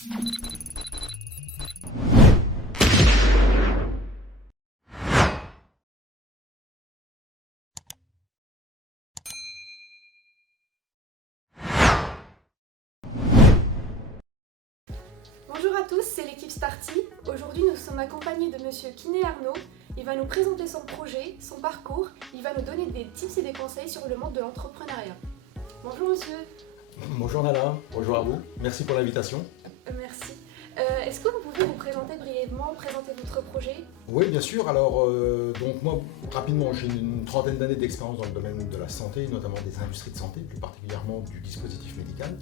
Bonjour à tous, c'est l'équipe Starty. Aujourd'hui, nous sommes accompagnés de Monsieur Kiné Arnaud. Il va nous présenter son projet, son parcours. Il va nous donner des tips et des conseils sur le monde de l'entrepreneuriat. Bonjour monsieur. Bonjour Nala, bonjour à vous. Merci pour l'invitation. Merci. Est-ce que vous pouvez vous présenter brièvement, présenter votre projet? Oui, bien sûr. Alors, donc moi, rapidement, j'ai une trentaine d'années d'expérience dans le domaine de la santé, notamment des industries de santé, plus particulièrement du dispositif médical,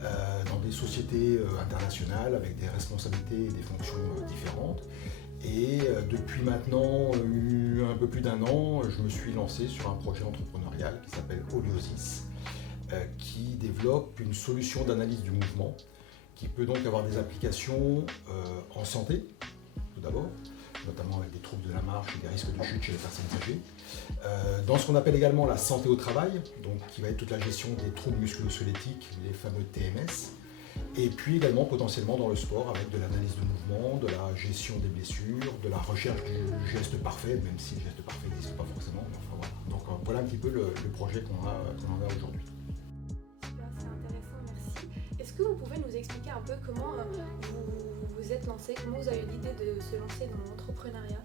dans des sociétés internationales avec des responsabilités et des fonctions différentes. Et depuis maintenant un peu plus d'un an, je me suis lancé sur un projet entrepreneurial qui s'appelle Oliosis, qui développe une solution d'analyse du mouvement qui peut donc avoir des applications en santé, tout d'abord, notamment avec des troubles de la marche et des risques de chute chez les personnes âgées. Dans ce qu'on appelle également la santé au travail, donc qui va être toute la gestion des troubles musculo-squelettiques, les fameux TMS, et puis également potentiellement dans le sport avec de l'analyse de mouvement, de la gestion des blessures, de la recherche du geste parfait, même si le geste parfait n'existe pas forcément. Enfin, voilà. Donc voilà un petit peu le projet qu'on a aujourd'hui. Est-ce que vous pouvez nous expliquer un peu comment vous vous êtes lancé, comment vous avez eu l'idée de se lancer dans l'entrepreneuriat?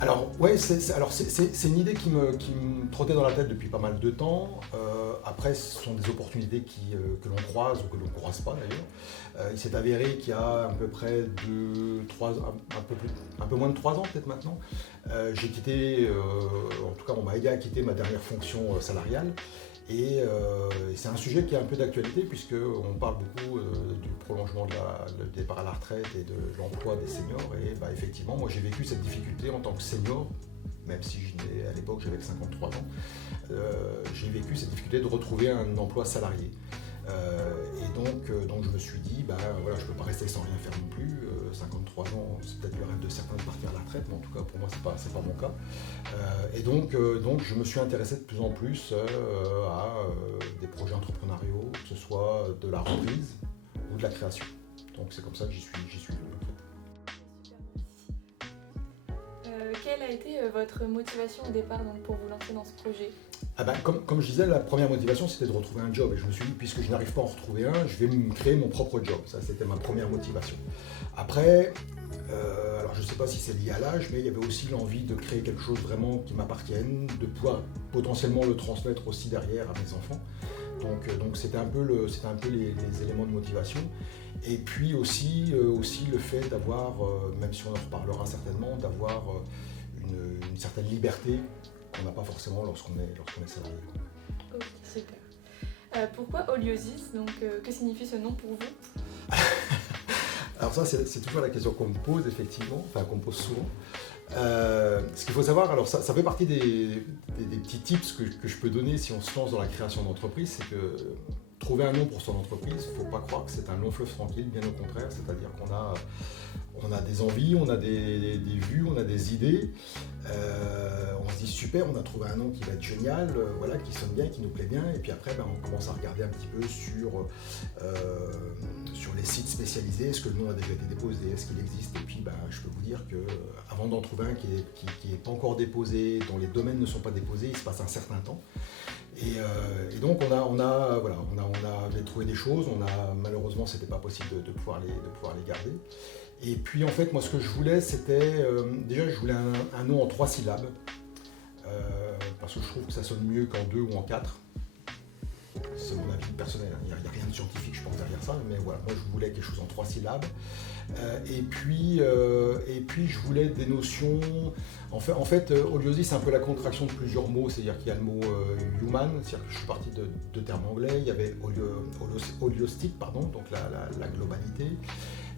Alors, ouais, c'est une idée qui me trottait dans la tête depuis pas mal de temps. Après, ce sont des opportunités que l'on croise ou que l'on ne croise pas d'ailleurs. Il s'est avéré qu'il y a à peu près un peu moins de 3 ans peut-être maintenant, j'ai quitté, en tout cas on m'a aidé à quitter ma dernière fonction salariale. Et c'est un sujet qui est un peu d'actualité puisqu'on parle beaucoup du prolongement du départ à la retraite et de l'emploi des seniors. Et bah, effectivement, moi j'ai vécu cette difficulté en tant que senior, même si à l'époque j'avais 53 ans, j'ai vécu cette difficulté de retrouver un emploi salarié. Et donc je me suis dit, bah, voilà, je ne peux pas rester sans rien faire non plus. 53 ans, c'est peut-être le rêve de certains de partir à la retraite, mais en tout cas pour moi c'est pas mon cas. Et donc je me suis intéressé de plus en plus à des projets entrepreneuriaux, que ce soit de la reprise ou de la création. Donc c'est comme ça que j'y suis venu en fait. Super, merci. Quelle a été votre motivation au départ pour vous lancer dans ce projet? Ah ben, comme je disais, la première motivation c'était de retrouver un job et je me suis dit puisque je n'arrive pas à en retrouver un, je vais me créer mon propre job. Ça c'était ma première motivation. Après, alors je ne sais pas si c'est lié à l'âge, mais il y avait aussi l'envie de créer quelque chose vraiment qui m'appartienne, de pouvoir potentiellement le transmettre aussi derrière à mes enfants. Donc c'était un peu les éléments de motivation. Et puis aussi le fait d'avoir, même si on en reparlera certainement, d'avoir une certaine liberté qu'on n'a pas forcément lorsqu'on est salarié. Ok, super. Pourquoi Oliosis? Que signifie ce nom pour vous? Alors ça, c'est toujours la question qu'on me pose effectivement, enfin qu'on me pose souvent. Ce qu'il faut savoir, alors ça fait partie des petits tips que je peux donner si on se lance dans la création d'entreprise, c'est que trouver un nom pour son entreprise, il ne faut pas croire que c'est un long fleuve tranquille, bien au contraire, c'est-à-dire qu'on a des envies, on a des vues, on a des idées, on se dit super, on a trouvé un nom qui va être génial, voilà, qui sonne bien, qui nous plaît bien, et puis après on commence à regarder un petit peu sur les sites spécialisés, est-ce que le nom a déjà été déposé, est-ce qu'il existe, et puis je peux vous dire qu'avant d'en trouver un qui n'est pas encore déposé, dont les domaines ne sont pas déposés, il se passe un certain temps. Et donc on avait trouvé des choses, malheureusement c'était pas possible de pouvoir les garder. Et puis en fait moi ce que je voulais c'était, déjà je voulais un nom en 3 syllabes, parce que je trouve que ça sonne mieux qu'en 2 ou en 4. C'est mon avis personnel, il n'y a rien de scientifique je pense derrière ça, mais voilà, moi je voulais quelque chose en 3 syllabes. Et puis je voulais des notions. En fait, Oliosis c'est un peu la contraction de plusieurs mots, c'est-à-dire qu'il y a le mot human, c'est-à-dire que je suis parti de termes anglais, il y avait holiostic, pardon, donc la globalité,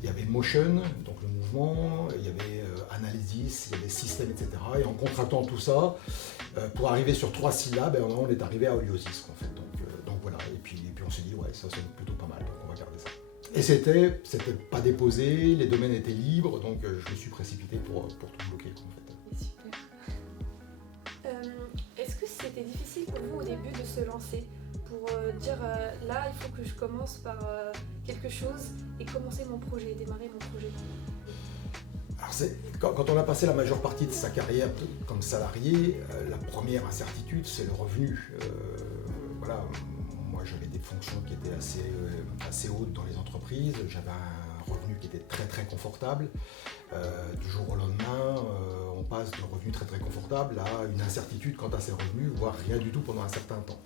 il y avait motion, donc le mouvement, il y avait analysis, il y avait système, etc. Et en contractant tout ça, pour arriver sur 3 syllabes, on est arrivé à Oliosis en fait. Donc voilà, et puis on s'est dit ouais, ça sonne plutôt pas mal, donc on va garder ça. Et c'était pas déposé, les domaines étaient libres, donc je me suis précipité pour tout bloquer en fait. Super. Est-ce que c'était difficile pour vous au début de se lancer? pour dire là, il faut que je commence par quelque chose et commencer mon projet, démarrer mon projet? Alors quand on a passé la majeure partie de sa carrière comme salarié, la première incertitude, c'est le revenu. Voilà, moi j'avais des fonctions qui étaient assez hautes dans les entreprises, j'avais un revenu qui était très très confortable. Du jour au lendemain, on passe de revenus très très confortables à une incertitude quant à ses revenus, voire rien du tout pendant un certain temps.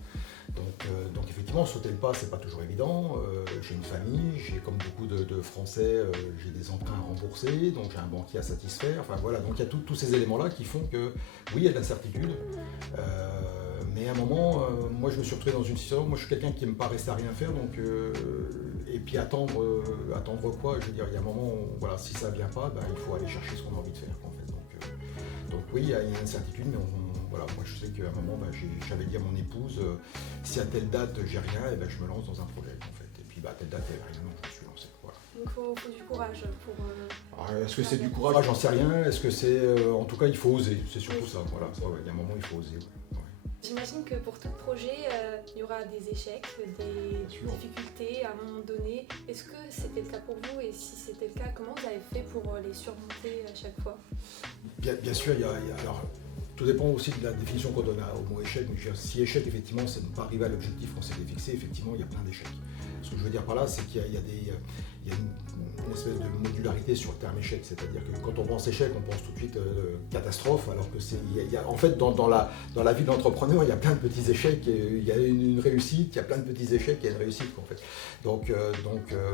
Donc effectivement, sauter le pas, c'est pas toujours évident. J'ai une famille, j'ai comme beaucoup de Français, j'ai des emprunts à rembourser, donc j'ai un banquier à satisfaire. Enfin voilà, donc il y a tous ces éléments-là qui font que oui, il y a de l'incertitude. Mais à un moment, moi je me suis retrouvé dans une situation, moi je suis quelqu'un qui n'aime pas rester à rien faire, donc, et puis attendre quoi, je veux dire, il y a un moment où, voilà, si ça ne vient pas, ben, il faut aller chercher ce qu'on a envie de faire en fait. Donc oui, il y a une incertitude, mais voilà, moi je sais qu'à un moment, ben, j'avais dit à mon épouse, si à telle date j'ai rien, et ben, je me lance dans un projet en fait. Et puis ben, à telle date il n'y avait rien, donc je me suis lancé. Voilà. Donc il faut du courage pour... Est-ce que c'est du courage? J'en sais rien. Est-ce que c'est... en tout cas, il faut oser, c'est surtout ça. Voilà. Il y a un moment, il faut oser. Ouais. J'imagine que pour tout projet, il y aura des échecs, des difficultés à un moment donné. Est-ce que c'était le cas pour vous? Et si c'était le cas, comment vous avez fait pour les surmonter à chaque fois? Bien sûr, alors, tout dépend aussi de la définition qu'on donne au mot échec. Mais si échec, effectivement, c'est ne pas arriver à l'objectif qu'on s'était fixé, effectivement, il y a plein d'échecs. Ce que je veux dire par là, c'est qu'il y a une espèce de modularité sur le terme échec. C'est-à-dire que quand on pense échec, on pense tout de suite catastrophe, alors que en fait, dans la vie de l'entrepreneur, il y a plein de petits échecs, et il y a une réussite, il y a plein de petits échecs, il y a une réussite, en fait. Donc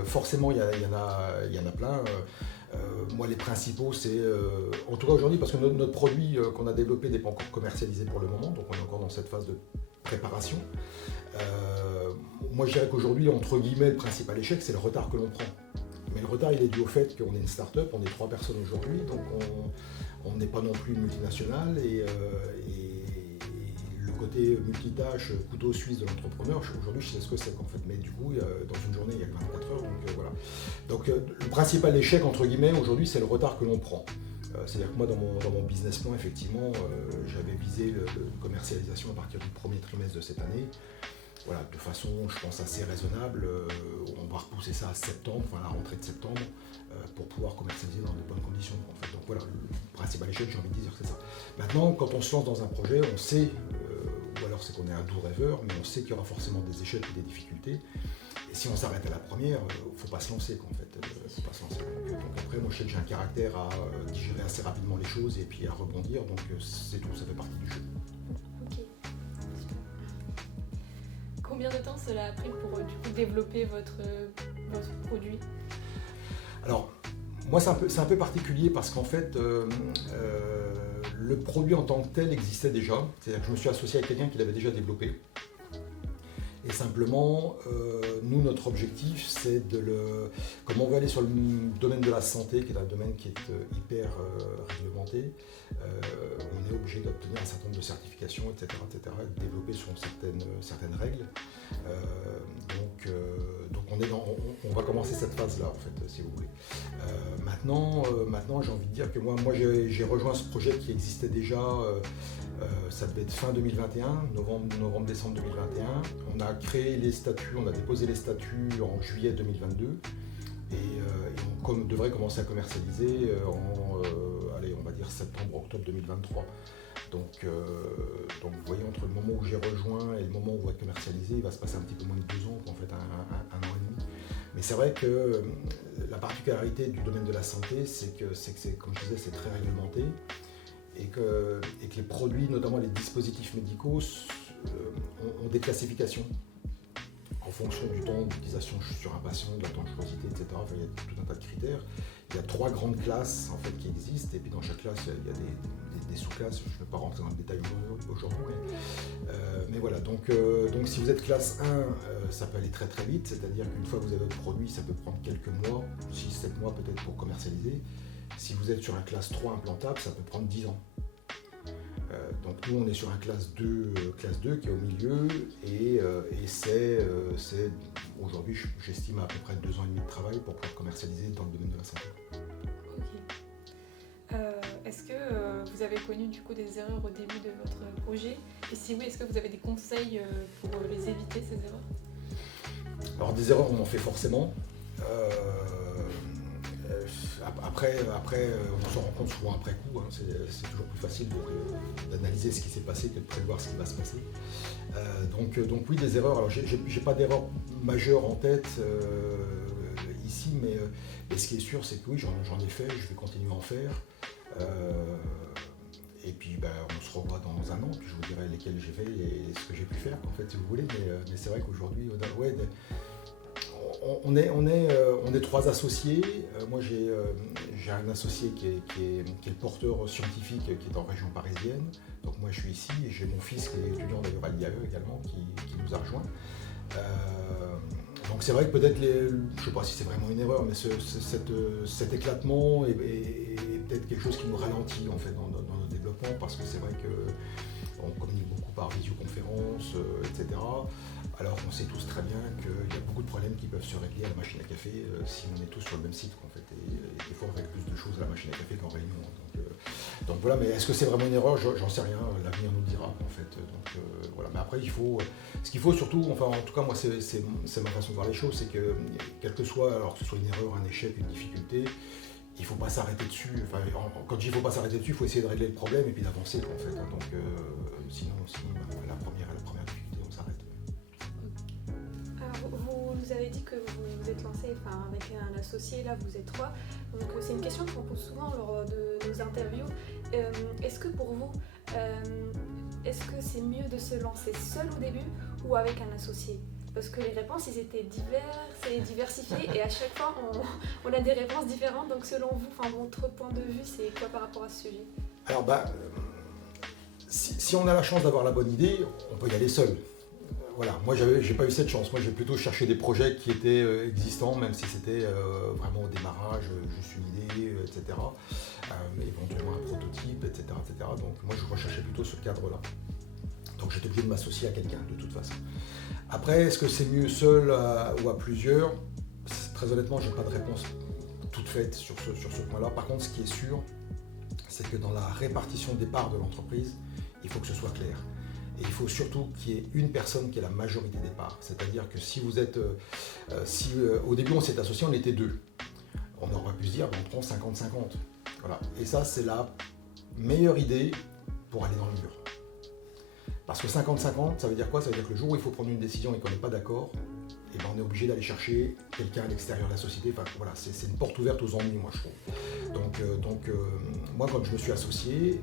forcément, il y en a plein. Moi, les principaux, c'est, en tout cas aujourd'hui, parce que notre produit qu'on a développé n'est pas encore commercialisé pour le moment, donc on est encore dans cette phase de préparation. Moi, je dirais qu'aujourd'hui, entre guillemets, le principal échec, c'est le retard que l'on prend. Mais le retard, il est dû au fait qu'on est une start-up, on est 3 personnes aujourd'hui, donc on n'est pas non plus une multinationale, et le côté multitâche, couteau suisse de l'entrepreneur, aujourd'hui je sais ce que c'est en fait, mais du coup dans une journée il y a que 24 heures, donc voilà. Donc le principal échec entre guillemets aujourd'hui, c'est le retard que l'on prend. C'est-à-dire que moi dans mon business plan, effectivement, j'avais visé la commercialisation à partir du premier trimestre de cette année. Voilà, de façon, je pense, assez raisonnable. On va repousser ça à septembre, enfin la rentrée de septembre, pour pouvoir commercialiser dans de bonnes conditions. En fait. Donc voilà, le principal échec, j'ai envie de dire, c'est ça. Maintenant, quand on se lance dans un projet, on sait, ou alors c'est qu'on est un doux rêveur, mais on sait qu'il y aura forcément des échecs et des difficultés. Et si on s'arrête à la première, il ne faut pas se lancer, en fait. Faut pas se lancer. Donc après, moi je sais que j'ai un caractère à digérer assez rapidement les choses et puis à rebondir, donc c'est tout, ça fait partie du jeu. Combien de temps cela a pris pour du coup développer votre produit? Alors, moi c'est un peu particulier parce qu'en fait, le produit en tant que tel existait déjà. C'est-à-dire que je me suis associé avec quelqu'un qui l'avait déjà développé. Et simplement, nous, notre objectif, c'est comme on veut aller sur le domaine de la santé, qui est un domaine qui est hyper réglementé, on est obligé d'obtenir un certain nombre de certifications, etc., et de développer selon certaines règles. Donc on va commencer cette phase-là, en fait, si vous voulez. Maintenant, j'ai envie de dire que moi j'ai rejoint ce projet qui existait déjà. Ça devait être fin 2021, novembre-décembre 2021. On a créé les statuts, on a déposé les statuts en juillet 2022 et on devrait commencer à commercialiser on va dire septembre-octobre 2023. Donc vous voyez, entre le moment où j'ai rejoint et le moment où on va commercialiser, il va se passer un petit peu moins de 2 ans, en fait un an et demi. Mais c'est vrai que la particularité du domaine de la santé, c'est que comme je disais, c'est très réglementé. Et que les produits, notamment les dispositifs médicaux, ont des classifications en fonction du temps d'utilisation sur un patient, de la dangerosité, etc. Enfin, il y a tout un tas de critères. Il y a 3 grandes classes en fait, qui existent, et puis dans chaque classe, il y a des sous-classes. Je ne vais pas rentrer dans le détail aujourd'hui, mais voilà. Donc si vous êtes classe 1, ça peut aller très très vite, c'est-à-dire qu'une fois que vous avez votre produit, ça peut prendre quelques mois, 6-7 mois peut-être pour commercialiser. Si vous êtes sur un classe 3 implantable, ça peut prendre 10 ans. Donc nous, on est sur un classe 2 qui est au milieu, et c'est aujourd'hui, j'estime à peu près 2 ans et demi de travail pour pouvoir commercialiser dans le domaine de la santé. Ok. est-ce que vous avez connu du coup des erreurs au début de votre projet? Et si oui, est-ce que vous avez des conseils pour les éviter, ces erreurs? Alors des erreurs, on en fait forcément. Après, on s'en rend compte souvent après coup. Hein. C'est toujours plus facile d'analyser ce qui s'est passé que de prévoir ce qui va se passer. Donc oui, des erreurs. Alors j'ai pas d'erreur majeure en tête ici, mais ce qui est sûr, c'est que oui, j'en ai fait, je vais continuer à en faire. Et puis on se revoit dans un an, puis je vous dirai lesquels j'ai fait et ce que j'ai pu faire, en fait, si vous voulez. Mais c'est vrai qu'aujourd'hui, on est 3 associés. Moi, j'ai un associé qui est le porteur scientifique qui est en région parisienne. Donc moi, je suis ici et j'ai mon fils qui est étudiant d'ailleurs à l'IAE également, qui nous a rejoints. Donc c'est vrai que peut-être, je ne sais pas si c'est vraiment une erreur, mais cet éclatement est peut-être quelque chose qui nous ralentit en fait dans notre développement, parce que c'est vrai qu'on communique beaucoup par visioconférence, etc. Alors qu'on sait tous très bien qu'il y a beaucoup de problèmes qui peuvent se régler à la machine à café si on est tous sur le même site en fait. Et des fois on règle plus de choses à la machine à café qu'en réunion. Donc voilà, mais est-ce que c'est vraiment une erreur? J'en sais rien, l'avenir nous le dira en fait. Voilà. Mais après ce qu'il faut surtout, enfin en tout cas moi c'est ma façon de voir les choses, c'est que quel que soit, alors que ce soit une erreur, un échec, une difficulté, il ne faut pas s'arrêter dessus. Enfin, quand je dis il ne faut pas s'arrêter dessus, il faut essayer de régler le problème et puis d'avancer en fait. Donc sinon la première difficulté, on s'arrête. Alors, vous avez dit que vous vous êtes lancé avec un associé, là vous êtes 3. Donc c'est une question qu'on pose souvent lors de nos interviews. Est-ce que pour vous, est-ce que c'est mieux de se lancer seul au début ou avec un associé? Parce que les réponses, ils étaient diverses et diversifiées et à chaque fois, on a des réponses différentes. Donc selon vous, votre point de vue, c'est quoi par rapport à ce sujet? Alors si on a la chance d'avoir la bonne idée, on peut y aller seul. Voilà, moi j'ai pas eu cette chance. Moi j'ai plutôt cherché des projets qui étaient existants, même si c'était vraiment au démarrage, juste une idée, etc. Mais éventuellement un prototype, etc., etc. Donc moi je recherchais plutôt ce cadre-là. Donc j'étais obligé de m'associer à quelqu'un de toute façon. Après, est-ce que c'est mieux seul ou à plusieurs? Très honnêtement, j'ai pas de réponse toute faite sur ce point-là. Par contre, ce qui est sûr, c'est que dans la répartition des parts de l'entreprise, il faut que ce soit clair. Et il faut surtout qu'il y ait une personne qui ait la majorité des parts. C'est-à-dire que si vous êtes... au début, on s'est associés, on était 2. On aurait pu se dire, on prend 50-50. Voilà. Et ça, c'est la meilleure idée pour aller dans le mur. Parce que 50-50, ça veut dire quoi? Ça veut dire que le jour où il faut prendre une décision et qu'on n'est pas d'accord, on est obligé d'aller chercher quelqu'un à l'extérieur de la société. Enfin, voilà, c'est une porte ouverte aux ennuis, moi, je trouve. Donc, moi, quand je me suis associé,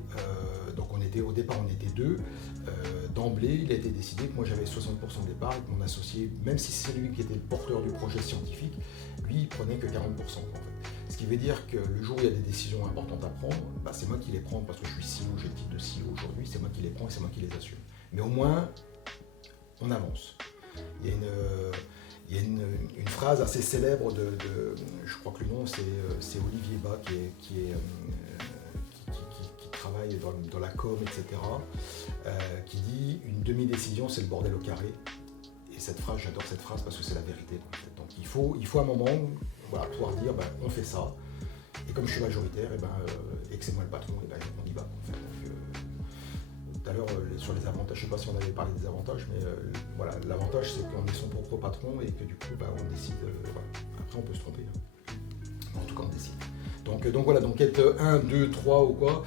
au départ, on était 2. D'emblée, il a été décidé que moi, j'avais 60% des parts et que mon associé, même si c'est lui qui était le porteur du projet scientifique, lui, il prenait que 40%. En fait. Ce qui veut dire que le jour où il y a des décisions importantes à prendre, c'est moi qui les prends parce que je suis CEO, j'ai le titre de CEO aujourd'hui, c'est moi qui les prends et c'est moi qui les assume. Mais au moins, on avance. Il y a une phrase assez célèbre je crois que le nom c'est Olivier Bas qui travaille dans la com, etc., qui dit « Une demi-décision, c'est le bordel au carré ». Et cette phrase, j'adore cette phrase parce que c'est la vérité. En fait. Donc il faut un moment pouvoir dire on fait ça. Et comme je suis majoritaire, et que c'est moi le patron, on y va. En fait. Tout à l'heure, sur les avantages, je ne sais pas si on avait parlé des avantages, mais l'avantage c'est qu'on est son propre patron et que du coup on décide. Après on peut se tromper. Mais en tout cas on décide. Donc être 1, 2, 3 ou quoi,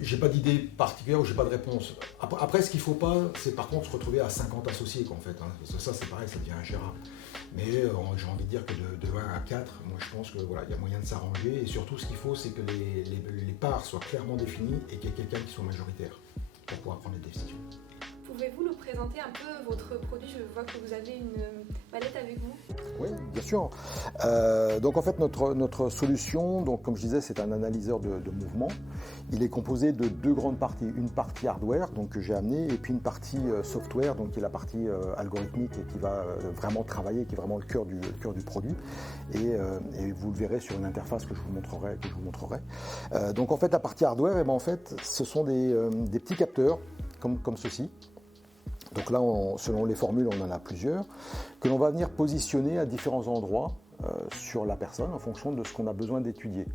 j'ai pas d'idée particulière ou j'ai pas de réponse. Après ce qu'il faut pas, c'est par contre se retrouver à 50 associés en fait. Parce que ça c'est pareil, ça devient ingérable. Mais j'ai envie de dire que de 1 à 4, moi je pense que il y a moyen de s'arranger. Et surtout ce qu'il faut, c'est que les parts soient clairement définies et qu'il y ait quelqu'un qui soit majoritaire pour pouvoir prendre les décisions. Pouvez-vous nous présenter un peu votre produit? Je vois que vous avez une mallette avec vous. Oui, bien sûr. Donc en fait notre solution, donc comme je disais, c'est un analyseur de mouvement. Il est composé de 2 grandes parties. Une partie hardware donc, que j'ai amenée et puis une partie software donc, qui est la partie algorithmique et qui va vraiment travailler, qui est vraiment le cœur du produit. Et vous le verrez sur une interface que je vous montrerai. Donc en fait la partie hardware, en fait, ce sont des petits capteurs comme ceci. Donc là, selon les formules, on en a plusieurs, que l'on va venir positionner à différents endroits sur la personne en fonction de ce qu'on a besoin d'étudier.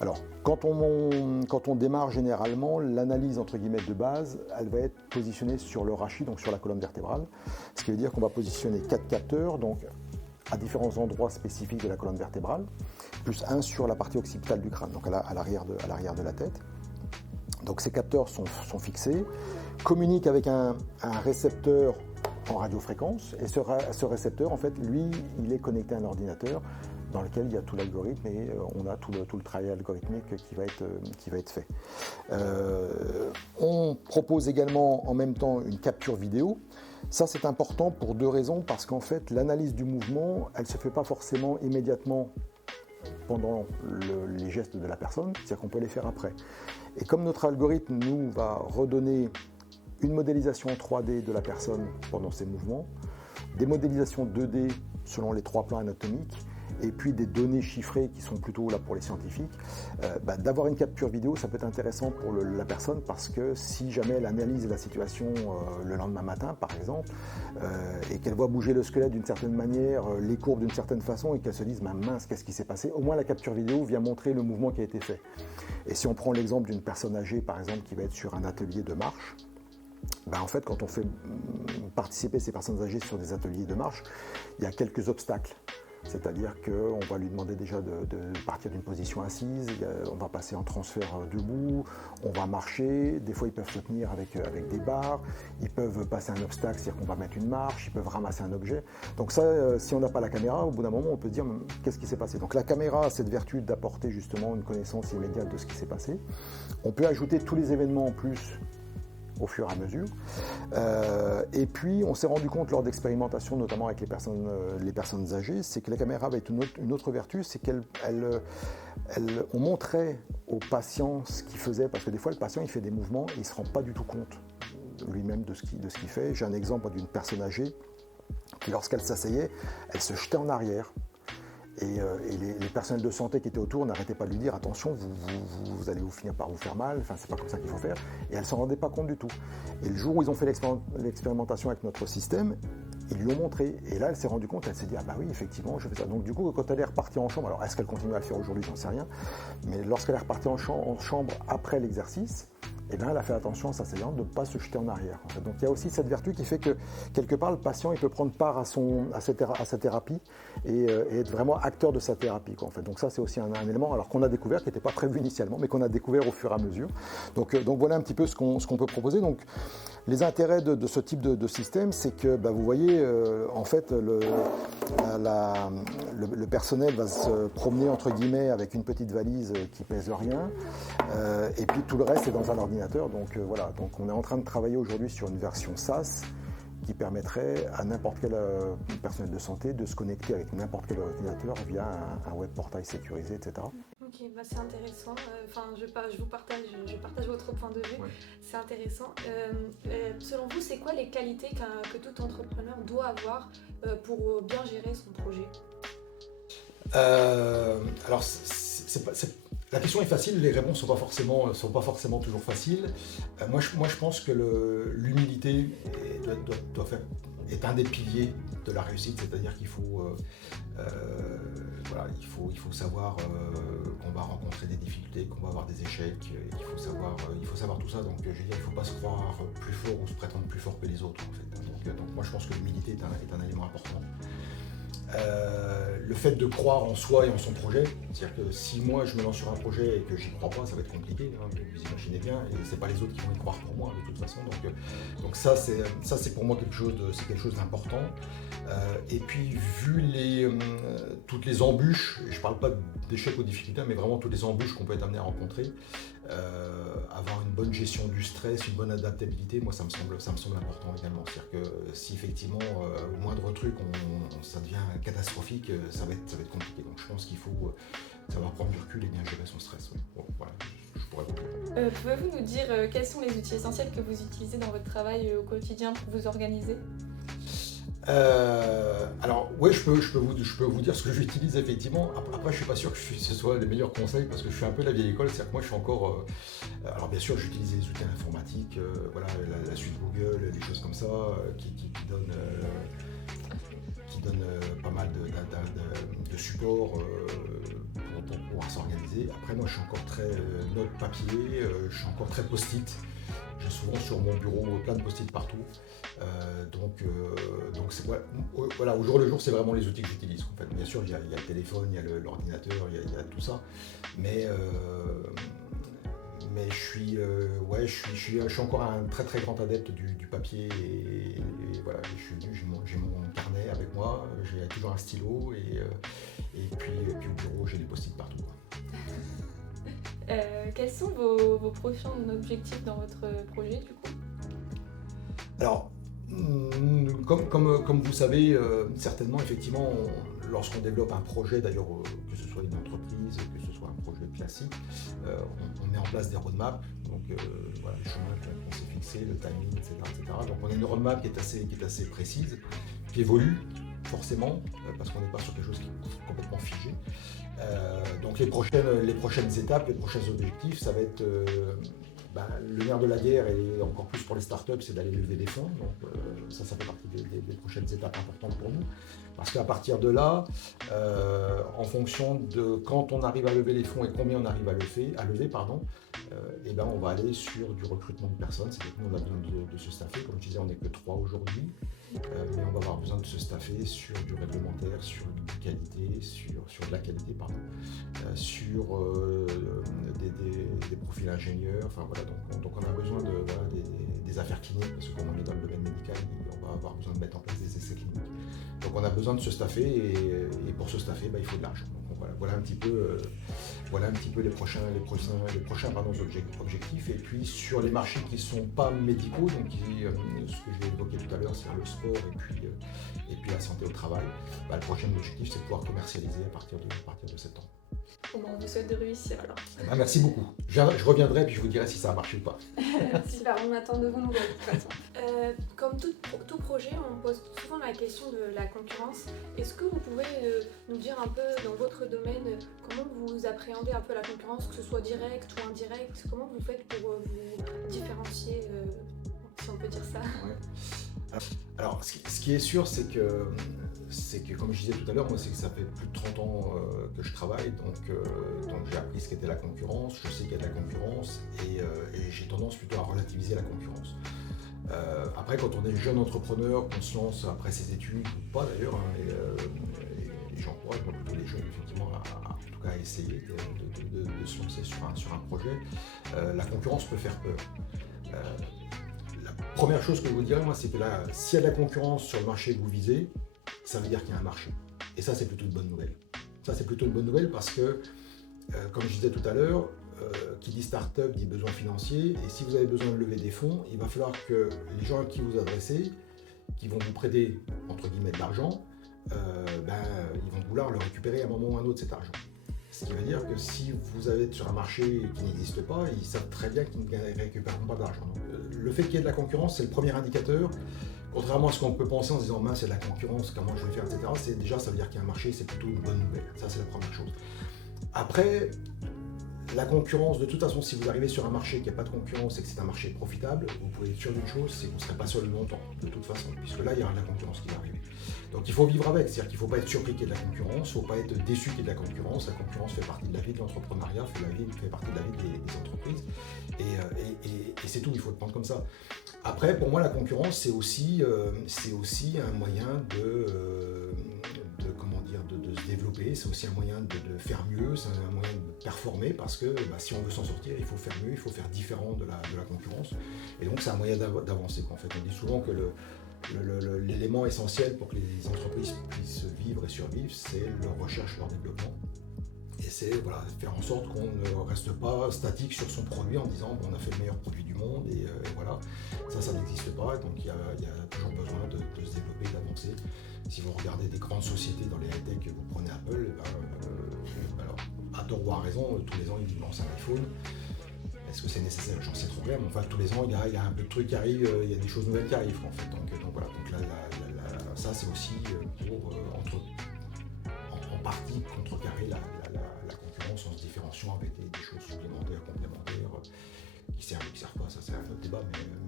Alors, quand on démarre généralement, l'analyse entre guillemets de base, elle va être positionnée sur le rachis, donc sur la colonne vertébrale, ce qui veut dire qu'on va positionner 4 capteurs, donc à différents endroits spécifiques de la colonne vertébrale, plus un sur la partie occipitale du crâne, donc à l'arrière de la tête. Donc ces capteurs sont fixés, communiquent avec un récepteur en radiofréquence, et ce récepteur, en fait, lui, il est connecté à un ordinateur dans lequel il y a tout l'algorithme et on a tout le travail algorithmique qui va être fait. On propose également en même temps une capture vidéo. Ça, c'est important pour 2 raisons, parce qu'en fait, l'analyse du mouvement, elle ne se fait pas forcément immédiatement pendant les gestes de la personne, c'est-à-dire qu'on peut les faire après. Et comme notre algorithme nous va redonner une modélisation 3D de la personne pendant ses mouvements, des modélisations 2D selon les 3 plans anatomiques, et puis des données chiffrées qui sont plutôt là pour les scientifiques, d'avoir une capture vidéo, ça peut être intéressant pour la personne, parce que si jamais elle analyse la situation le lendemain matin, par exemple, et qu'elle voit bouger le squelette d'une certaine manière, les courbes d'une certaine façon, et qu'elle se dise mince, qu'est-ce qui s'est passé, au moins la capture vidéo vient montrer le mouvement qui a été fait. Et si on prend l'exemple d'une personne âgée, par exemple, qui va être sur un atelier de marche, en fait, quand on fait participer ces personnes âgées sur des ateliers de marche, il y a quelques obstacles. C'est-à-dire qu'on va lui demander déjà de partir d'une position assise, on va passer en transfert debout, on va marcher, des fois ils peuvent se tenir avec des barres, ils peuvent passer un obstacle, c'est-à-dire qu'on va mettre une marche, ils peuvent ramasser un objet. Donc ça, si on n'a pas la caméra, au bout d'un moment, on peut se dire qu'est-ce qui s'est passé. Donc la caméra a cette vertu d'apporter justement une connaissance immédiate de ce qui s'est passé. On peut ajouter tous les événements en plus au fur et à mesure. Et puis, on s'est rendu compte lors d'expérimentations, notamment avec les personnes âgées, c'est que la caméra avait une autre vertu, c'est qu'on montrait aux patients ce qu'il faisait, parce que des fois, le patient, il fait des mouvements et il ne se rend pas du tout compte lui-même de ce qu'il fait. J'ai un exemple d'une personne âgée qui, lorsqu'elle s'asseyait, elle se jetait en arrière. Et les personnels de santé qui étaient autour n'arrêtaient pas de lui dire attention, vous allez finir par vous faire mal, enfin c'est pas comme ça qu'il faut faire. Et elle ne s'en rendait pas compte du tout. Et le jour où ils ont fait l'expérimentation avec notre système, ils lui ont montré. Et là, elle s'est rendue compte, elle s'est dit ah bah oui, effectivement, je fais ça. Donc du coup, quand elle est repartie en chambre, alors est-ce qu'elle continue à le faire aujourd'hui, j'en sais rien, mais lorsqu'elle est repartie en chambre après l'exercice, eh bien, elle a fait attention en s'asseyant de ne pas se jeter en arrière. En fait. Donc il y a aussi cette vertu qui fait que quelque part le patient il peut prendre part à sa thérapie et être vraiment acteur de sa thérapie. En fait. Donc ça c'est aussi un élément alors qu'on a découvert, qui n'était pas prévu initialement, mais qu'on a découvert au fur et à mesure. Donc voilà un petit peu ce qu'on peut proposer. Donc, les intérêts de ce type de système, c'est que vous voyez, en fait, le personnel va se promener entre guillemets avec une petite valise qui pèse rien, et puis tout le reste est dans un ordinateur. Donc voilà, donc on est en train de travailler aujourd'hui sur une version SaaS qui permettrait à n'importe quel personnel de santé de se connecter avec n'importe quel ordinateur via un web portail sécurisé, etc. Ok, c'est intéressant. Je partage votre point de vue. Ouais. C'est intéressant. Selon vous, c'est quoi les qualités que tout entrepreneur doit avoir pour bien gérer son projet ? Alors, la question est facile, les réponses sont pas forcément toujours faciles. Moi, je pense que l'humilité est un des piliers de la réussite, c'est-à-dire qu'il faut savoir qu'on va rencontrer des difficultés, qu'on va avoir des échecs, il faut savoir tout ça. Donc, je veux dire, il ne faut pas se croire plus fort ou se prétendre plus fort que les autres, en fait. Donc moi, je pense que l'humilité est un élément important. Le fait de croire en soi et en son projet, c'est-à-dire que si moi je me lance sur un projet et que j'y crois pas, ça va être compliqué, vous imaginez bien, et c'est pas les autres qui vont y croire pour moi de toute façon. Donc ça c'est pour moi quelque chose d'important. Et puis vu toutes les embûches, et je parle pas d'échecs ou de difficultés, mais vraiment toutes les embûches qu'on peut être amené à rencontrer, avoir une bonne gestion du stress, une bonne adaptabilité, moi ça me semble important également. C'est-à-dire que si effectivement au moindre truc ça devient catastrophique, ça va être compliqué. Donc je pense qu'il faut savoir prendre du recul et bien gérer son stress. Oui. Bon, voilà, je pourrais vous répondre. Pouvez-vous nous dire quels sont les outils essentiels que vous utilisez dans votre travail au quotidien pour vous organiser ? Alors oui, je peux vous dire ce que j'utilise effectivement. Après, je suis pas sûr que ce soit les meilleurs conseils parce que je suis un peu de la vieille école. C'est-à-dire que moi, je suis encore. Alors bien sûr, j'utilise les outils informatiques, voilà, la suite Google, des choses comme ça, qui donnent donne pas mal de support pour pouvoir s'organiser. Après, moi, je suis encore très note papier, je suis encore très post-it. J'ai souvent sur mon bureau plein de post-it partout. Donc voilà, au jour le jour, c'est vraiment les outils que j'utilise. En fait, bien sûr, il y a le téléphone, il y a l'ordinateur, il y a tout ça. Mais je suis encore un très très grand adepte du papier et voilà, j'ai mon carnet avec moi, j'ai toujours un stylo et puis au bureau j'ai des post-it partout. Quels sont vos prochains objectifs dans votre projet du coup? Alors, comme vous savez, certainement, effectivement, lorsqu'on développe un projet, d'ailleurs, que ce soit une entreprise, que ce soit un projet classique, on met en place des roadmaps, donc voilà, le chemin qu'on s'est fixé, le timing, etc., etc. Donc on a une roadmap qui est assez précise, qui évolue forcément, parce qu'on n'est pas sur quelque chose qui est complètement figé. Donc les prochaines étapes, les prochains objectifs, ça va être le nerf de la guerre et encore plus pour les startups, c'est d'aller lever des fonds. Donc ça fait partie des prochaines étapes importantes pour nous. Parce qu'à partir de là, en fonction de quand on arrive à lever les fonds et combien on arrive à lever, on va aller sur du recrutement de personnes. C'est-à-dire que nous, on a besoin de se staffer. Comme je disais, on n'est que 3 aujourd'hui. Mais on va avoir besoin de se staffer sur du réglementaire, sur du qualité, sur de la qualité, sur des profils ingénieurs. Enfin, voilà, donc on a besoin des affaires cliniques, parce que comme on est dans le domaine médical, on va avoir besoin de mettre en place des essais cliniques. Donc on a besoin de se staffer et pour se staffer, il faut de l'argent. Donc voilà un petit peu les prochains objectifs. Et puis sur les marchés qui ne sont pas médicaux, donc ce que j'ai évoqué tout à l'heure, c'est le sport et puis la santé au travail, le prochain objectif, c'est de pouvoir commercialiser à partir de septembre. Bon, on vous souhaite de réussir alors. Merci beaucoup. Je reviendrai et je vous dirai si ça a marché ou pas. Super, on attend de vos nouvelles de toute façon. Comme tout projet, on pose souvent la question de la concurrence. Est-ce que vous pouvez nous dire un peu dans votre domaine comment vous appréhendez un peu la concurrence, que ce soit direct ou indirect? Comment vous faites pour vous différencier, si on peut dire ça? Ouais. Alors, ce qui est sûr, c'est que comme je disais tout à l'heure, moi, c'est que ça fait plus de 30 ans que je travaille, donc j'ai appris ce qu'était la concurrence, je sais qu'il y a de la concurrence, et j'ai tendance plutôt à relativiser la concurrence. Après, quand on est jeune entrepreneur, qu'on se lance après ses études, ou pas d'ailleurs, et j'encourage plutôt les jeunes, effectivement, en tout cas à essayer de se lancer sur un projet, la concurrence peut faire peur. La première chose que je vous dirais, moi, c'est que là, s'il y a de la concurrence sur le marché que vous visez, ça veut dire qu'il y a un marché. Et ça, c'est plutôt une bonne nouvelle. Ça, c'est plutôt une bonne nouvelle parce que, comme je disais tout à l'heure, qui dit start-up dit besoin financier. Et si vous avez besoin de lever des fonds, il va falloir que les gens à qui vous adressez, qui vont vous prêter, entre guillemets, de l'argent, ils vont vouloir le récupérer à un moment ou à un autre, cet argent. Ce qui veut dire que si vous êtes sur un marché qui n'existe pas, ils savent très bien qu'ils ne récupéreront pas d'argent. Donc, le fait qu'il y ait de la concurrence, c'est le premier indicateur. Contrairement à ce qu'on peut penser en se disant mince, c'est de la concurrence, comment je vais faire, etc. Déjà, ça veut dire qu'il y a un marché, c'est plutôt une bonne nouvelle. Ça, c'est la première chose. Après, la concurrence, de toute façon, si vous arrivez sur un marché qui n'a pas de concurrence et que c'est un marché profitable, vous pouvez être sûr d'une chose, c'est que vous ne serez pas seul longtemps, de toute façon, puisque là, il y aura de la concurrence qui va arriver. Donc il faut vivre avec, c'est-à-dire qu'il ne faut pas être surpris qu'il y ait de la concurrence, il ne faut pas être déçu qu'il y ait de la concurrence. La concurrence fait partie de la vie de l'entrepreneuriat, fait partie de la vie des entreprises, et c'est tout, il faut le prendre comme ça. Après, pour moi, la concurrence, c'est aussi un moyen de se développer, c'est aussi un moyen de faire mieux, c'est un moyen de performer, parce que si on veut s'en sortir, il faut faire mieux, il faut faire différent de la concurrence. Et donc c'est un moyen d'avancer. En fait, on dit souvent que l'élément essentiel pour que les entreprises puissent vivre et survivre, c'est leur recherche, leur développement. Et c'est faire en sorte qu'on ne reste pas statique sur son produit en disant on a fait le meilleur produit du monde et voilà. Ça n'existe pas, donc il y a toujours besoin de se développer, d'avancer. Si vous regardez des grandes sociétés dans les high-tech, vous prenez Apple, alors à tort ou à raison, tous les ans ils lancent un iPhone. Est-ce que c'est nécessaire? J'en sais trop rien, mais enfin tous les ans il y a un peu de trucs qui arrivent, il y a des choses nouvelles qui arrivent en fait. Donc voilà, donc là, ça c'est aussi pour en partie contrecarrer la concurrence en se différenciant avec des choses supplémentaires, complémentaires, qui servent ou qui ne servent pas, ça c'est un autre débat,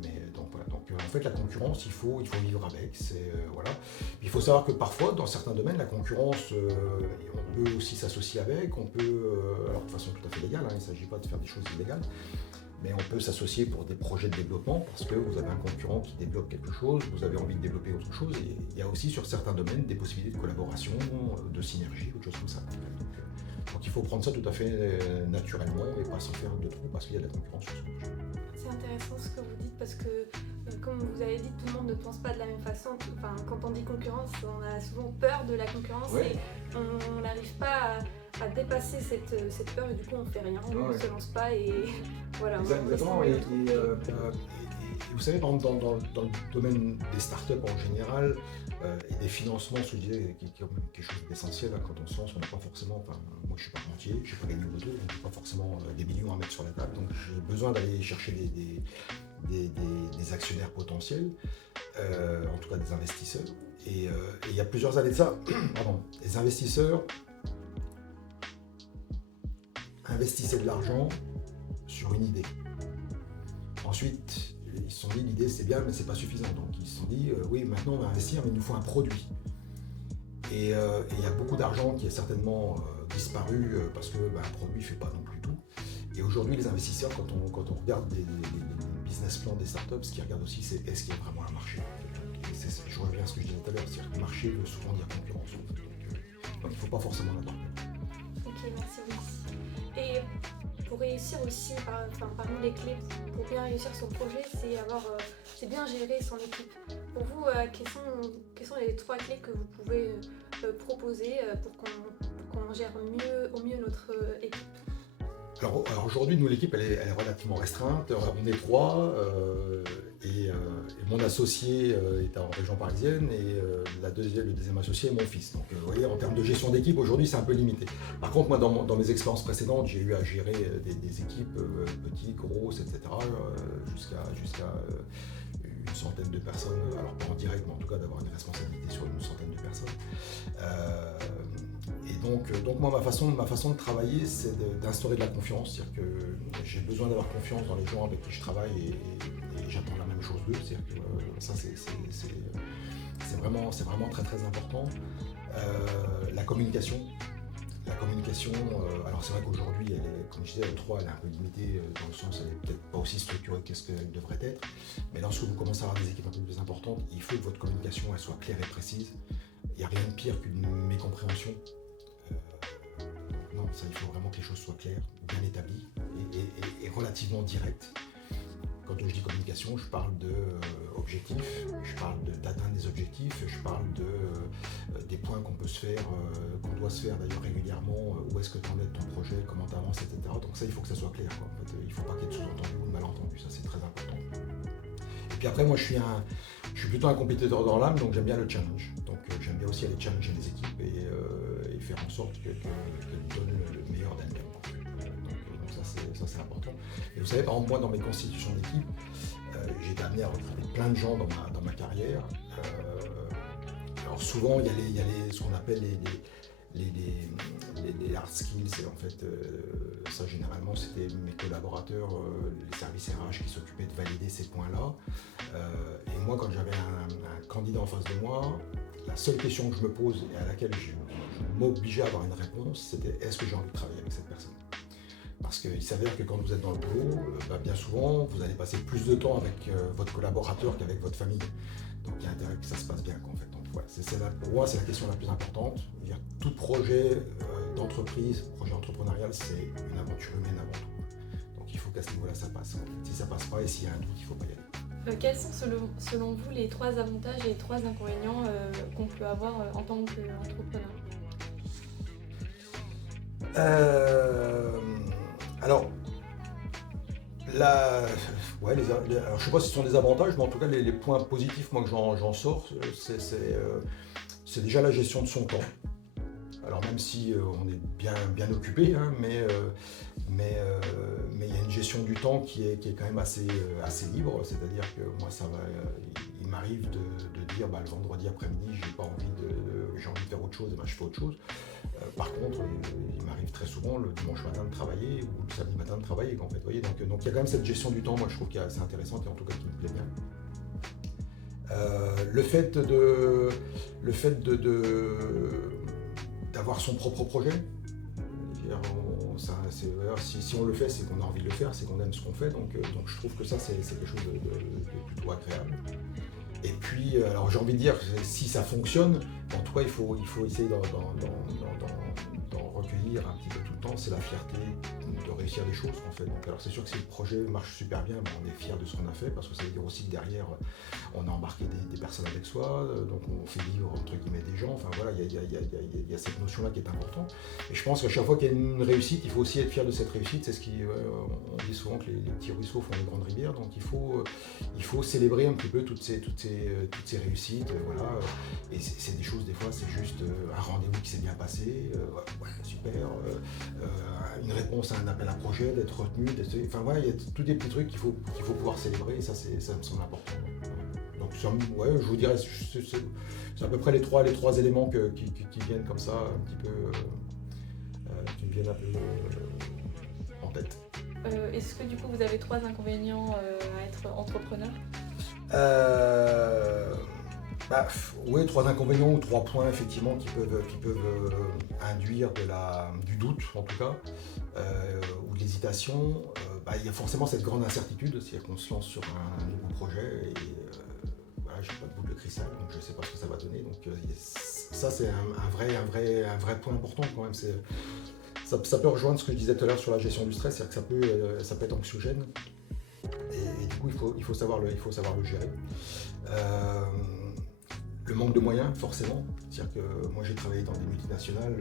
mais donc voilà. Donc en fait, la concurrence, il faut vivre avec. Voilà. Il faut savoir que parfois, dans certains domaines, la concurrence, on peut aussi s'associer avec, alors de façon tout à fait légale, il ne s'agit pas de faire des choses illégales, mais on peut s'associer pour des projets de développement parce que vous avez un concurrent qui développe quelque chose, vous avez envie de développer autre chose, et il y a aussi sur certains domaines des possibilités de collaboration, de synergie, autre chose comme ça. Donc il faut prendre ça tout à fait naturellement et pas s'en faire de trop parce qu'il y a de la concurrence sur ce projet. C'est intéressant ce que vous dites parce que, comme vous avez dit, tout le monde ne pense pas de la même façon. Enfin, quand on dit concurrence, on a souvent peur de la concurrence et on n'arrive pas à dépasser cette peur et du coup on ne fait rien, on ne se lance pas et voilà. Exactement. Et vous savez, dans le domaine des startups en général et des financements, ce que je disais, qui est quelque chose d'essentiel, quand on se lance, on n'a pas forcément, moi je ne suis pas rentier, je n'ai pas gagné au loto, donc je n'ai pas forcément des millions à mettre sur la table, donc j'ai besoin d'aller chercher des actionnaires potentiels, en tout cas des investisseurs. Et il y a plusieurs années de ça, les investisseurs investissaient de l'argent sur une idée. Ensuite, ils se sont dit l'idée c'est bien mais c'est pas suffisant, donc ils se sont dit oui maintenant on va investir mais il nous faut un produit. Et il y a beaucoup d'argent qui est certainement disparu parce que un produit ne fait pas non plus tout. Et aujourd'hui les investisseurs, quand on regarde les business plans des startups, ce qu'ils regardent aussi c'est est-ce qu'il y a vraiment un marché. Je reviens à ce que je disais tout à l'heure, c'est-à-dire que le marché veut souvent dire concurrence. Donc il ne faut pas forcément l'avoir. Ok, merci Louis. Et pour réussir aussi, parmi les clés pour bien réussir son projet, c'est bien gérer son équipe. Pour vous, quelles sont les 3 clés que vous pouvez proposer pour qu'on gère au mieux notre équipe? Alors aujourd'hui, nous, l'équipe, elle est relativement restreinte. On est 3 et mon associé est en région parisienne et le deuxième associé est mon fils. Donc vous voyez, en termes de gestion d'équipe, aujourd'hui, c'est un peu limité. Par contre, moi, dans mes expériences précédentes, j'ai eu à gérer des équipes petites, grosses, etc., jusqu'à une centaine de personnes. Alors pas en direct, mais en tout cas d'avoir une responsabilité sur une centaine de personnes. Et donc moi, ma façon de travailler, c'est d'instaurer de la confiance. C'est-à-dire que j'ai besoin d'avoir confiance dans les gens avec qui je travaille et j'attends la même chose d'eux. C'est-à-dire que ça, c'est vraiment très très important. La communication. Alors c'est vrai qu'aujourd'hui, comme je disais, L3, elle est un peu limitée dans le sens, elle n'est peut-être pas aussi structurée qu'est-ce qu'elle devrait être. Mais lorsque vous commencez à avoir des équipes un peu plus importantes, il faut que votre communication elle soit claire et précise. Il n'y a rien de pire qu'une mécompréhension. Non, ça, il faut vraiment que les choses soient claires, bien établies et relativement directes. Quand je dis communication, je parle d'objectifs, je parle d'atteindre des objectifs, je parle des points qu'on peut se faire, qu'on doit se faire d'ailleurs régulièrement, où est-ce que tu en es de ton projet, comment tu avances, etc. Donc ça, il faut que ça soit clair, quoi. En fait, il ne faut pas qu'il y ait de sous-entendu ou de malentendu, ça c'est très important. Et puis après, moi je suis plutôt un compétiteur dans l'âme, donc j'aime bien le challenge. Donc j'aime bien aussi aller challenger les équipes et faire en sorte qu'elles donnent le meilleur d'elles-mêmes. Donc ça c'est important. Et vous savez, par exemple, moi dans mes constitutions d'équipe, j'ai été amené à recruter plein de gens dans ma carrière. Alors souvent, il y a ce qu'on appelle les hard skills, et en fait, ça généralement c'était mes collaborateurs, les services RH qui s'occupaient de valider ces points-là. Et moi, quand j'avais un candidat en face de moi, la seule question que je me pose et à laquelle je m'obligeais à avoir une réponse, c'était est-ce que j'ai envie de travailler avec cette personne? Parce qu'il s'avère que quand vous êtes dans le boulot, bien souvent, vous allez passer plus de temps avec votre collaborateur qu'avec votre famille. Donc il y a intérêt que ça se passe bien, en fait. Donc, ouais, pour moi, c'est la question la plus importante. Tout projet d'entreprise, projet entrepreneurial, c'est une aventure humaine avant tout. Donc il faut qu'à ce niveau-là, ça passe. En fait. Si ça passe pas et s'il y a un doute, il ne faut pas y aller. Quels sont selon vous les 3 avantages et les 3 inconvénients qu'on peut avoir en tant qu'entrepreneur? Alors, alors, je ne sais pas si ce sont des avantages, mais en tout cas, les points positifs moi, que j'en sors, c'est déjà la gestion de son temps. Alors, même si on est bien occupé, hein, mais il y a une gestion du temps qui est quand même assez libre. C'est-à-dire que moi, il m'arrive de dire le vendredi après-midi, j'ai envie de faire autre chose, et je fais autre chose. Par contre, il m'arrive très souvent le dimanche matin de travailler ou le samedi matin de travailler. En fait, voyez, donc il y a quand même cette gestion du temps, moi je trouve qui est assez intéressante et en tout cas qui me plaît bien. Le fait d'avoir son propre projet, si on le fait, c'est qu'on a envie de le faire, c'est qu'on aime ce qu'on fait, donc je trouve que ça c'est quelque chose de plutôt agréable. Et puis, alors j'ai envie de dire, si ça fonctionne, en tout cas il faut essayer d'en recueillir un petit peu tout le temps, c'est la fierté de réussir des choses qu'on fait. Donc, alors c'est sûr que si le projet marche super bien, on est fier de ce qu'on a fait, parce que ça veut dire aussi que derrière on a embarqué des personnes avec soi, donc on fait vivre entre guillemets des gens, enfin voilà, il y a cette notion-là qui est importante. Et je pense qu'à chaque fois qu'il y a une réussite, il faut aussi être fier de cette réussite, c'est ce qui, on dit souvent que les petits ruisseaux font les grandes rivières, donc il faut célébrer un petit peu toutes ces réussites, voilà. Et c'est des choses, des fois, c'est juste un rendez-vous qui s'est bien passé, ouais, super, une réponse à un appel à projet, d'être retenu, enfin voilà, il y a tous des petits trucs qu'il faut pouvoir célébrer, et ça me semble important. Donc ouais, je vous dirais, c'est à peu près les trois éléments qui viennent comme ça, un petit peu, qui me viennent un peu en tête. Est-ce que du coup vous avez 3 inconvénients à être entrepreneur ? Oui, 3 inconvénients ou 3 points effectivement qui peuvent induire du doute en tout cas, ou de l'hésitation. Il y a forcément cette grande incertitude, c'est-à-dire qu'on se lance sur un nouveau projet et voilà, j'ai pas de boule de cristal, donc je ne sais pas ce que ça va donner. Donc ça c'est un vrai point important quand même. Ça peut rejoindre ce que je disais tout à l'heure sur la gestion du stress, c'est-à-dire que ça peut être anxiogène. Et du coup, il faut savoir le gérer. Le manque de moyens, forcément. C'est-à-dire que moi, j'ai travaillé dans des multinationales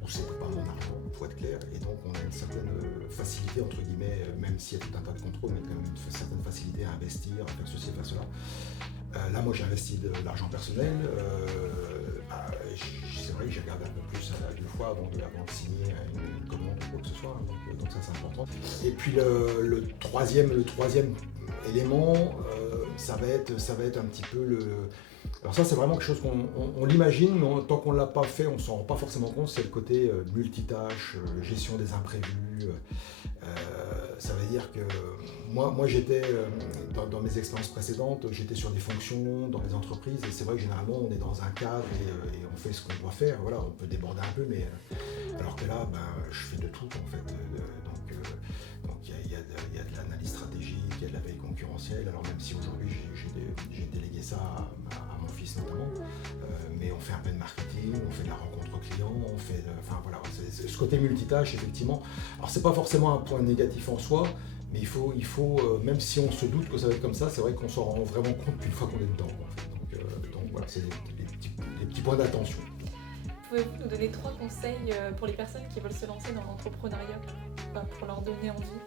où c'était pas mon argent, il faut être clair. Et donc, on a une certaine facilité, entre guillemets, même s'il y a tout un tas de contrôles, mais quand même une certaine facilité à investir, à faire ceci, à faire cela. Là, moi, j'ai investi de l'argent personnel. C'est vrai que j'ai regardé un peu plus deux fois avant de signer une commande ou quoi que ce soit. Donc ça, c'est important. Et puis le troisième élément, ça va être un petit peu le... Alors ça, c'est vraiment quelque chose qu'on l'imagine, mais tant qu'on ne l'a pas fait, on ne s'en rend pas forcément compte. C'est le côté multitâche, gestion des imprévus. Ça veut dire que moi j'étais, dans mes expériences précédentes, j'étais sur des fonctions dans les entreprises, et c'est vrai que généralement on est dans un cadre et on fait ce qu'on doit faire. Voilà, on peut déborder un peu, mais alors que là, je fais de tout en fait. Donc il y a de l'analyse stratégique, il y a de la veille concurrentielle. Alors même si aujourd'hui j'ai délégué ça à mon fils notamment, mais on fait un peu de marketing, on fait de la rencontre client, on fait enfin voilà, c'est ce côté multitâche effectivement. Alors c'est pas forcément un point négatif en soi, mais il faut même si on se doute que ça va être comme ça, c'est vrai qu'on s'en rend vraiment compte qu'une fois qu'on est dedans. En fait. Donc voilà, c'est des petits points d'attention. Pouvez-vous nous donner 3 conseils pour les personnes qui veulent se lancer dans l'entrepreneuriat, pour leur donner envie ?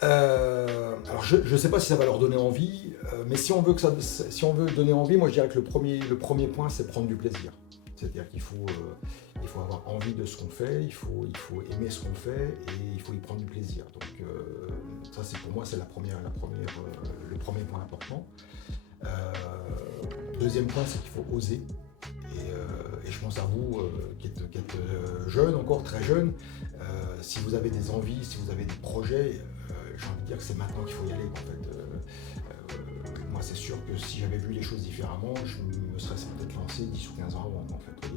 Alors je ne sais pas si ça va leur donner envie, mais si on veut donner envie, moi je dirais que le premier point, c'est prendre du plaisir. C'est-à-dire qu'il faut avoir envie de ce qu'on fait, il faut aimer ce qu'on fait et il faut y prendre du plaisir. Donc ça, c'est pour moi, c'est le premier point important. Deuxième point, c'est qu'il faut oser. Et je pense à vous qui êtes jeune, encore très jeune, si vous avez des envies, si vous avez des projets, j'ai envie de dire que c'est maintenant qu'il faut y aller. En fait. Moi, c'est sûr que si j'avais vu les choses différemment, je me serais peut-être lancé 10 ou 15 ans avant. En fait.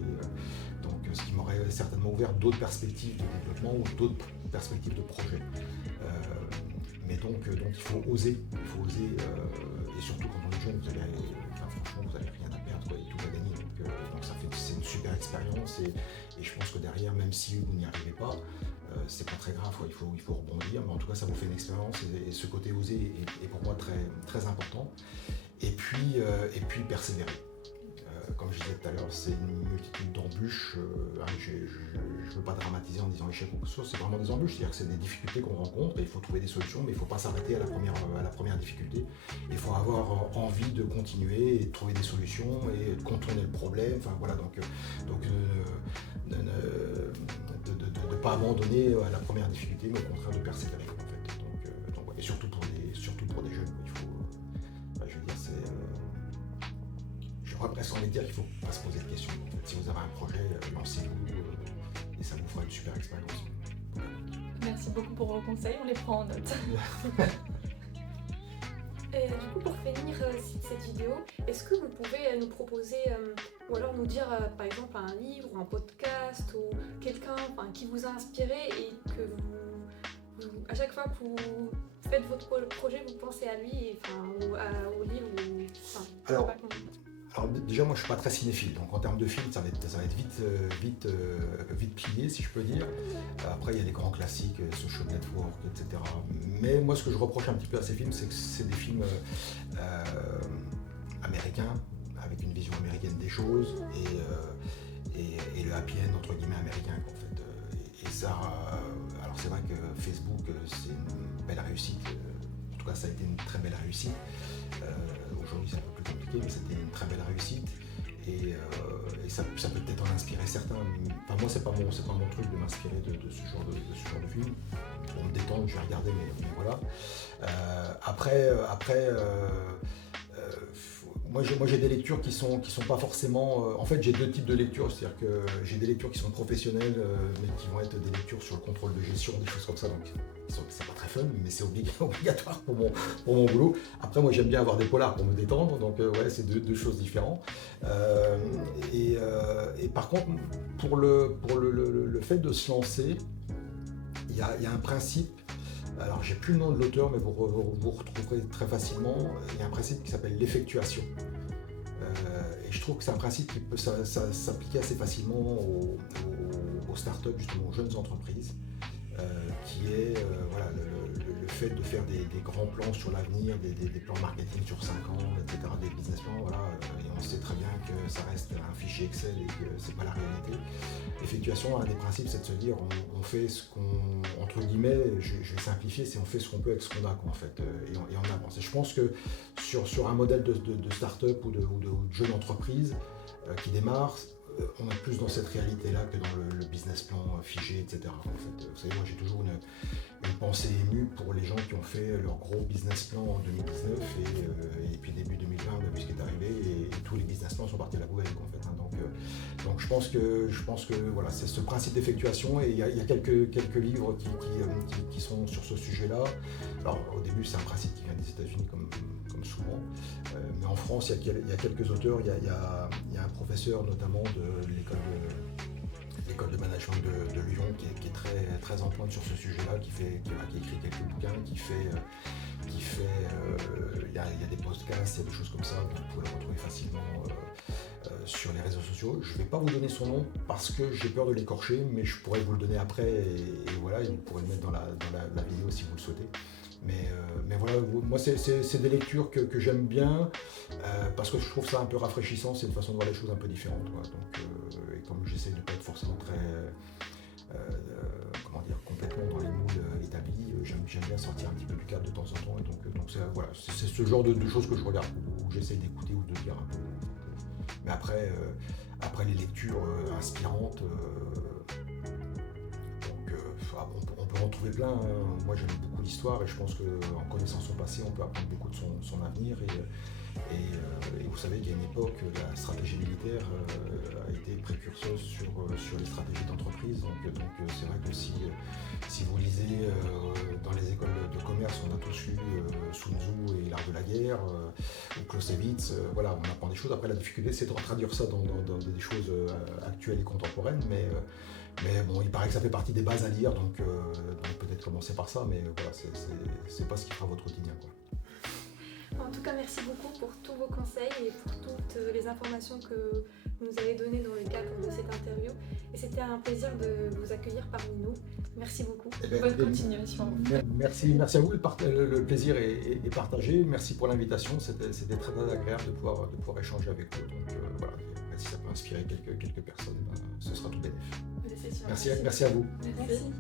Donc, ce qui m'aurait certainement ouvert d'autres perspectives de développement ou d'autres perspectives de projet. Mais donc il faut oser. Et surtout quand on est jeune, franchement, vous n'avez rien à perdre et tout à gagner. Donc c'est une super expérience et je pense que derrière, même si vous n'y arrivez pas, c'est pas très grave, il faut rebondir, mais en tout cas ça vous fait une expérience et ce côté osé est pour moi très, très important. Et puis persévérer. Comme je disais tout à l'heure, c'est une multitude d'embûches. Je ne veux pas dramatiser en disant échec ou quoi que ce soit, c'est vraiment des embûches, c'est-à-dire que c'est des difficultés qu'on rencontre et il faut trouver des solutions, mais il ne faut pas s'arrêter à la première difficulté. Il faut avoir envie de continuer et de trouver des solutions et de contourner le problème. Enfin voilà, donc de ne pas abandonner à la première difficulté, mais au contraire de persévérer en fait. Donc, et surtout pour des jeunes, il faut. Je veux dire, j'aurais presque envie de dire qu'il ne faut pas se poser de questions. En fait, si vous avez un projet, lancez-vous et ça vous fera une super expérience. Merci beaucoup pour vos conseils, on les prend en note. Et du coup, pour finir cette vidéo, est-ce que vous pouvez nous proposer, ou alors nous dire par exemple un livre ou un podcast ou quelqu'un qui vous a inspiré et que à chaque fois que vous faites votre projet, vous pensez à lui, au livre Alors déjà, moi je suis pas très cinéphile, donc en termes de films, ça va être vite plié, si je peux dire. Après, il y a les grands classiques, Social Network, etc. Mais moi, ce que je reproche un petit peu à ces films, c'est que c'est des films américains, avec une vision américaine des choses, et le happy end, entre guillemets, américain, en fait. Et ça, alors c'est vrai que Facebook, c'est une belle réussite, en tout cas, ça a été une très belle réussite. Aujourd'hui, c'est un peu plus compliqué, mais c'était une très belle réussite et ça peut peut-être en inspirer certains. Enfin, moi, c'est pas mon truc de m'inspirer de ce genre de film. Pour me détendre, je vais regarder, mais voilà. Moi, j'ai des lectures qui sont pas forcément. En fait, j'ai deux types de lectures, c'est-à-dire que j'ai des lectures qui sont professionnelles, mais qui vont être des lectures sur le contrôle de gestion, des choses comme ça. Donc, c'est pas très fun, mais c'est obligatoire pour mon boulot. Après, moi, j'aime bien avoir des polars pour me détendre, donc ouais, c'est deux choses différentes. Et par contre, pour le fait de se lancer, il y a un principe. Alors, j'ai plus le nom de l'auteur, mais vous retrouverez très facilement. Il y a un principe qui s'appelle l'effectuation. Et je trouve que c'est un principe qui peut s'appliquer assez facilement aux startups, justement aux jeunes entreprises, qui est voilà, le fait de faire des grands plans sur l'avenir, des plans marketing sur 5 ans, etc., des business plans, voilà, et on sait très bien que ça reste un fichier Excel et que c'est pas la réalité. L'effectuation, un des principes, c'est de se dire on fait ce qu'on, entre guillemets, je vais simplifier, c'est on fait ce qu'on peut avec ce qu'on a, quoi, en fait, et on avance. Et je pense que sur un modèle de start-up ou de jeune entreprise qui démarre, on est plus dans cette réalité-là que dans le business plan figé, etc. En fait, vous savez, moi j'ai toujours une pensée émue pour les gens qui ont fait leur gros business plan en 2019 et puis début 2020, on a vu ce qui est arrivé et tous les business plans sont partis à la poubelle, en fait. Donc je pense que voilà, c'est ce principe d'effectuation et il y a quelques livres qui sont sur ce sujet-là. Alors au début, c'est un principe qui vient des États-Unis comme souvent, mais en France, il y a quelques auteurs. Il y a un professeur notamment de l'école de management de Lyon qui est très, très en pointe sur ce sujet-là, qui écrit quelques bouquins, il y a des podcasts, il y a des choses comme ça, vous pouvez le retrouver facilement sur les réseaux sociaux. Je ne vais pas vous donner son nom parce que j'ai peur de l'écorcher, mais je pourrais vous le donner après et voilà, vous pourrez le mettre dans la vidéo si vous le souhaitez. Mais voilà, moi c'est des lectures que j'aime bien parce que je trouve ça un peu rafraîchissant, c'est une façon de voir les choses un peu différentes, quoi. Donc, et comme j'essaie de ne pas être forcément très complètement dans les moules établis, j'aime bien sortir un petit peu du cadre de temps en temps, et donc voilà, c'est ce genre de choses que je regarde, où j'essaie d'écouter ou de lire un peu. Mais après les lectures inspirantes, on peut en trouver plein, hein. Moi j'aime beaucoup l'histoire et je pense qu'en connaissant son passé, on peut apprendre beaucoup de son avenir. Et vous savez qu'à une époque, la stratégie militaire a été précurseuse sur les stratégies d'entreprise. Donc c'est vrai que si vous lisez dans les écoles de commerce, on a tous lu Sun Tzu et l'art de la guerre, ou Clausewitz, voilà, on apprend des choses. Après, la difficulté, c'est de traduire ça dans des choses actuelles et contemporaines, mais bon, il paraît que ça fait partie des bases à lire, donc peut-être commencer par ça, mais voilà, c'est pas ce qui fera votre quotidien, quoi. En tout cas, merci beaucoup pour tous vos conseils et pour toutes les informations que vous nous avez données dans le cadre de cette interview. Et c'était un plaisir de vous accueillir parmi nous. Merci beaucoup. Bonne continuation. Merci à vous. Le plaisir est partagé. Merci pour l'invitation. C'était très agréable de pouvoir échanger avec vous. Donc voilà, si ça peut inspirer quelques personnes, ce sera tout bénéfique. Merci à vous. Merci.